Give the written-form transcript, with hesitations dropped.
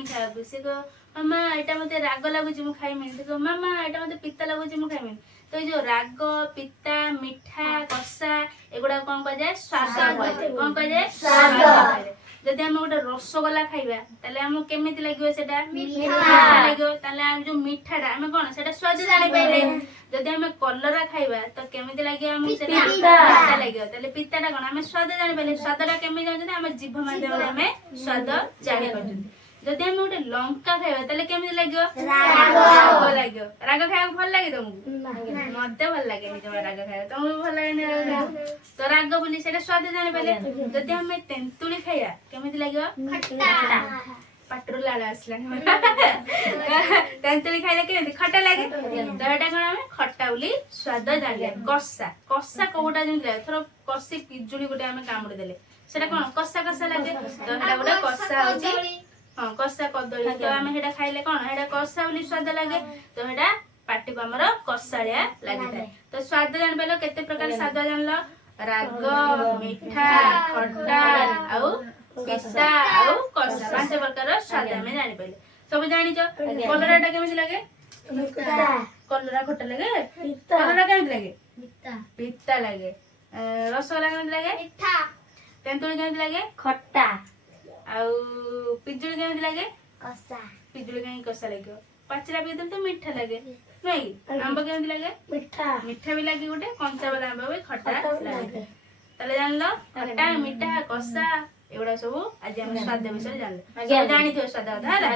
ଚାହୁଁନି ଖାଇବାକୁ। ସେ କହ ମାମା ଏଇଟା ମତେ ରାଗ ଲାଗୁଛି ମୁଁ ଖାଇମିନି। ସେ କହ ମାମା ଏଇଟା ମତେ ପିତା ଲାଗୁଛି ମୁଁ ଖାଇମିନି। ତ ଏଇ ଯୋଉ ରାଗ, ପିତା, ମିଠା, କଷା ଏଗୁଡା କଣ କୁହାଯାଏ? ସ୍ୱାଦ କୁହାଯାଏ। କଣ କୁହାଯାଏ? ସ୍ୱାଦ କୁହାଯାଏ। ଯଦି ଆମେ ଗୋଟେ ରସଗୋଲା ଖାଇବା ତାହେଲେ ଆମକୁ କେମିତି ଲାଗିବ? ସେଟା ମିଠା ଲାଗିବ। ତାହେଲେ ଆମେ ଯୋଉ ମିଠାଟା ଆମେ କଣ ସେଟା ସ୍ୱାଦ ଜାଣିପାରିଲେ। ଯଦି ଆମେ କଲରା ଖାଇବା ତ କେମିତି ଲାଗିବ ଆମକୁ? ସେଟା ପିତା ଲାଗିବ। ତାହେଲେ ପିତାଟା କଣ ଆମେ ସ୍ୱାଦ ଜାଣିପାରିଲେ। ସ୍ୱାଦଟା କେମିତି ଜାଣୁଛନ୍ତି? ଆମ ଜିଭ ମାଧ୍ୟମରେ ଆମେ ସ୍ୱାଦ ଜାଣିପାରୁଛନ୍ତି। ଯଦି ଆମେ ଗୋଟେ ଲଙ୍କା ଖାଇବା ତାହେଲେ କେମିତି ଲାଗିବ? ରାଗ ଲାଗିବ। ରାଗ ଖାଇବାକୁ ଭଲ ଲାଗେ ତମକୁ? ମତେ ଭଲ ଲାଗେନି ଜମା ରାଗ ଖାଇବା। ତମକୁ ଭଲ ଲାଗେନି ରାଗ ଖାଇବାକୁ? ତ ରାଗ ବୋଲି ସେଟା ସ୍ୱାଦ ଜାଣିପାରିଲେ। ଯଦି ଆମେ ତେନ୍ତୁଳି ଖାଇବା କେମିତି ଲାଗିବ? ପାଟିରୁ ଲାଳ ଆସିଲାଣି। ତେନ୍ତୁଳି ଖାଇଲେ କେମିତି ଖଟା ଲାଗେ। ତ ଏଟା କଣ ଆମେ ଖଟା ବୋଲି ସ୍ୱାଦ ଜାଣିଲେ। କଷା କୋଉଟା ଯେମିତି ଲାଗେ? ଧର କଷି ପିଜୁଳି ଗୋଟେ ଆମେ କାମୁଡି ଦେଲେ ସେଟା କଣ କଷା ଲାଗେ। ତ ସେଟା ଗୋଟେ କଷା ହଉଛି କଷା କଦଳୀ। ତ ଆମେ ସେଟା ଖାଇଲେ କଣ ସେଟା କଷା ବୋଲି ସ୍ୱାଦ ଲାଗେ। ତ ସେଟା ପାଟିକୁ ଆମର କଷାଳିଆ ଲାଗିଥାଏ। ତ ସ୍ୱାଦ ଜାଣିପାରିଲ କେତେ ପ୍ରକାର ସ୍ୱାଦ ଜାଣିଲ? ରାଗ, ମିଠା, ଖଟା ଆଉ ପିତା ଆଉ କଷା 5 ପ୍ରକାର ସ୍ୱାଦ ଆମେ ଜାଣିପାରିଲେ। ସବୁ ଜାଣିଛ। କଲରାଟା କେମିତି ଲାଗେ? କଲରା ଖଟା ଲାଗେ। କଲରା କେମିତି ଲାଗେ? ପିତା ଲାଗେ। ରସଗୋଲା କେମିତି ଲାଗେ? ତେନ୍ତୁଳି କେମିତି ଲାଗେ? ଖଟା। ଆଉ ପିଜୁଳି କେମିତି ଲାଗେ? ପିଜୁଳି କାହିଁକି କଷା ଲାଗିବ? ପାଚିଲା ପିଜୁଳି ତ ମିଠା ଲାଗେ ନାଇଁ କି? ଆମ୍ବ କେମିତି ଲାଗେ? ମିଠା ବି ଲାଗେ। ଗୋଟେ କଞ୍ଚା ବାଲା ଆମ୍ବ ବି ଖଟା ଲାଗେ। ତାହେଲେ ଜାଣିଲ ଖଟା, ମିଠା, କଷା ଏଗୁଡା ସବୁ ଆଜି ଆମେ ସ୍ୱାଦ ବିଷୟରେ ଜାଣିଲେ। ଜାଣିଥିବ ସ୍ୱାଦ କଥା ହେଲା।